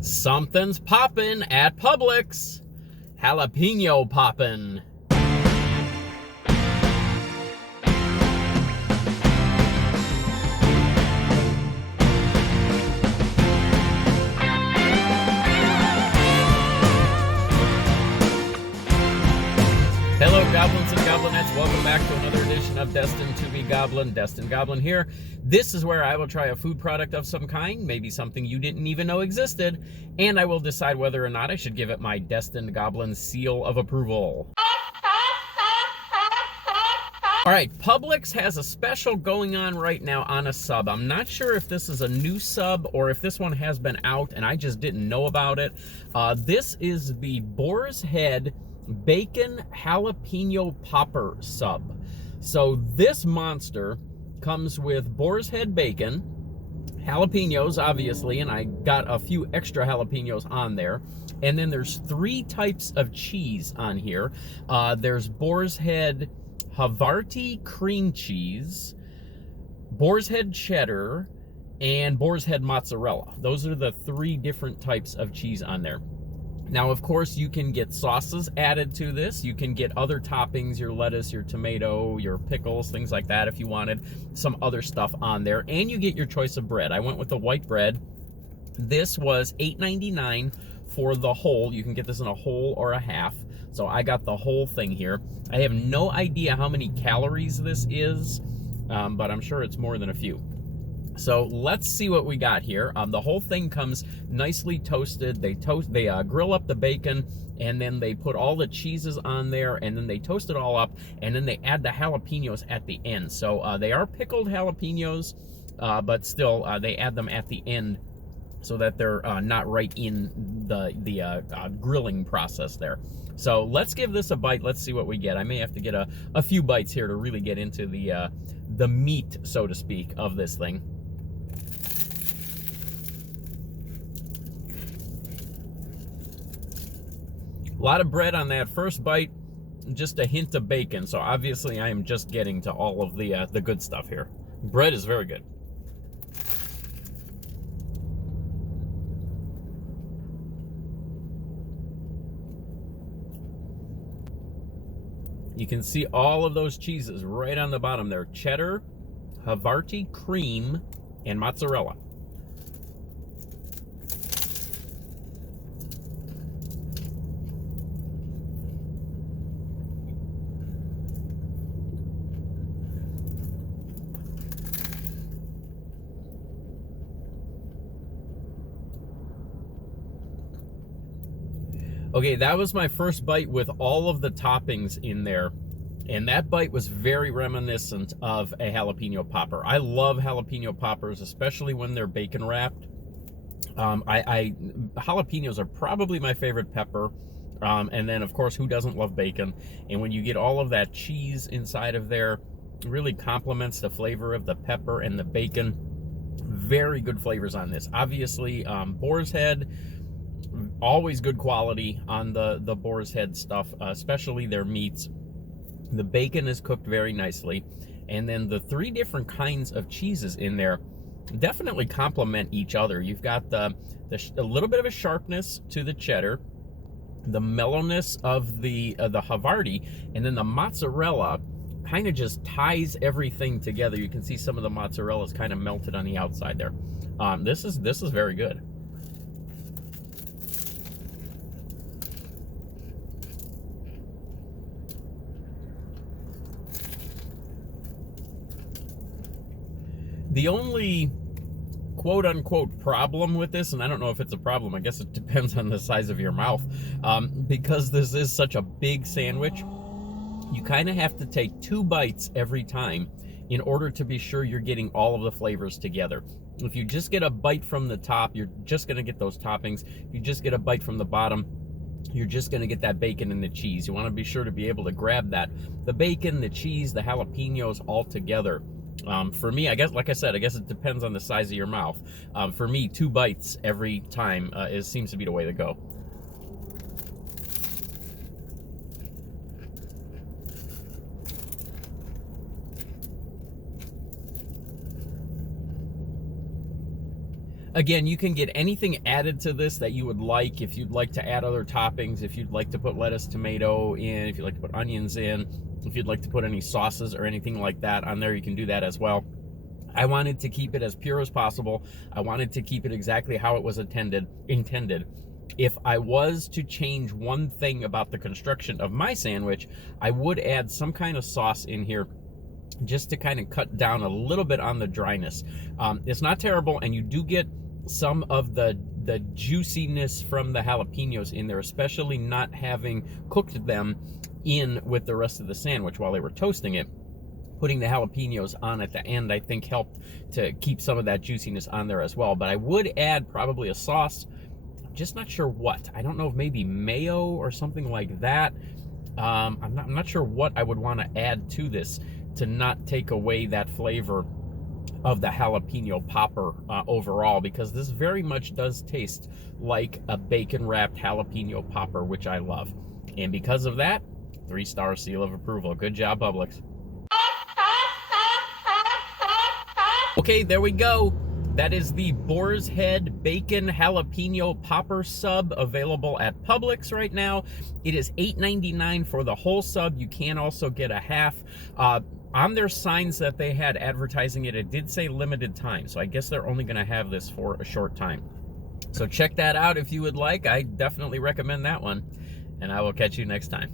Something's poppin' at Publix. Jalapeno poppin'. Hello, goblins and goblinettes. Welcome back to another edition of Destined to be Goblin. Destined Goblin here. This is where I will try a food product of some kind, maybe something you didn't even know existed, and I will decide whether or not I should give it my Destined Goblin seal of approval. All right, Publix has a special going on right now on a sub. I'm not sure if this is a new sub or if this one has been out and I just didn't know about it. This is the Boar's Head Bacon Jalapeno Popper Sub. So this monster comes with Boar's Head bacon, jalapenos, obviously, and I got a few extra jalapenos on there. And then there's 3 types of cheese on here. There's Boar's Head Havarti cream cheese, Boar's Head cheddar, and Boar's Head mozzarella. Those are the 3 different types of cheese on there. Now, of course, you can get sauces added to this. You can get other toppings, your lettuce, your tomato, your pickles, things like that if you wanted some other stuff on there. And you get your choice of bread. I went with the white bread. This was $8.99 for the whole. You can get this in a whole or a half. So I got the whole thing here. I have no idea how many calories this is, but I'm sure it's more than a few. So let's see what we got here. The whole thing comes nicely toasted. They grill up the bacon, and then they put all the cheeses on there, and then they toast it all up, and then they add the jalapenos at the end. So they are pickled jalapenos, but still they add them at the end so that they're not right in the grilling process there. So let's give this a bite. Let's see what we get. I may have to get a few bites here to really get into the meat, so to speak, of this thing. A lot of bread on that first bite, just a hint of bacon. So obviously I am just getting to all of the good stuff here. Bread is very good. You can see all of those cheeses right on the bottom there. Cheddar, Havarti cream, and mozzarella. Okay, that was my first bite with all of the toppings in there, and that bite was very reminiscent of a jalapeno popper. I love jalapeno poppers, especially when they're bacon wrapped. Jalapenos are probably my favorite pepper, and then of course, who doesn't love bacon? And when you get all of that cheese inside of there, it really complements the flavor of the pepper and the bacon. Very good flavors on this. Obviously, Boar's Head, always good quality on the Boar's Head stuff, especially their meats. The bacon is cooked very nicely, and then the 3 different kinds of cheeses in there definitely complement each other. You've got a little bit of a sharpness to the cheddar, the mellowness of the Havarti, and then the mozzarella kind of just ties everything together. You can see some of the mozzarella is kind of melted on the outside there. This is very good. The only quote-unquote problem with this, and I don't know if it's a problem, I guess it depends on the size of your mouth, because this is such a big sandwich, you kind of have to take 2 bites every time in order to be sure you're getting all of the flavors together. If you just get a bite from the top, you're just going to get those toppings. If you just get a bite from the bottom, you're just going to get that bacon and the cheese. You want to be sure to be able to grab the bacon, the cheese, the jalapenos all together. For me, I guess, like I said, I guess it depends on the size of your mouth. For me, 2 bites every time seems to be the way to go. Again, you can get anything added to this that you would like. If you'd like to add other toppings, if you'd like to put lettuce, tomato in, if you'd like to put onions in, if you'd like to put any sauces or anything like that on there, you can do that as well. I wanted to keep it as pure as possible. I wanted to keep it exactly how it was intended. If I was to change one thing about the construction of my sandwich, I would add some kind of sauce in here just to kind of cut down a little bit on the dryness. It's not terrible, and you do get some of the juiciness from the jalapenos in there, especially not having cooked them in with the rest of the sandwich while they were toasting it. Putting the jalapenos on at the end, I think, helped to keep some of that juiciness on there as well. But I would add probably a sauce. I'm just not sure what. I don't know if maybe mayo or something like that. I'm not sure what I would want to add to this to not take away that flavor of the jalapeno popper overall, because this very much does taste like a bacon wrapped jalapeno popper, which I love. And because of that, 3-star seal of approval. Good job, Publix. Okay, there we go. That is the Boar's Head Bacon Jalapeno Popper Sub, available at Publix right now. It is $8.99 for the whole sub. You can also get a half. On their signs that they had advertising it, it did say limited time. So I guess they're only going to have this for a short time. So check that out if you would like. I definitely recommend that one. And I will catch you next time.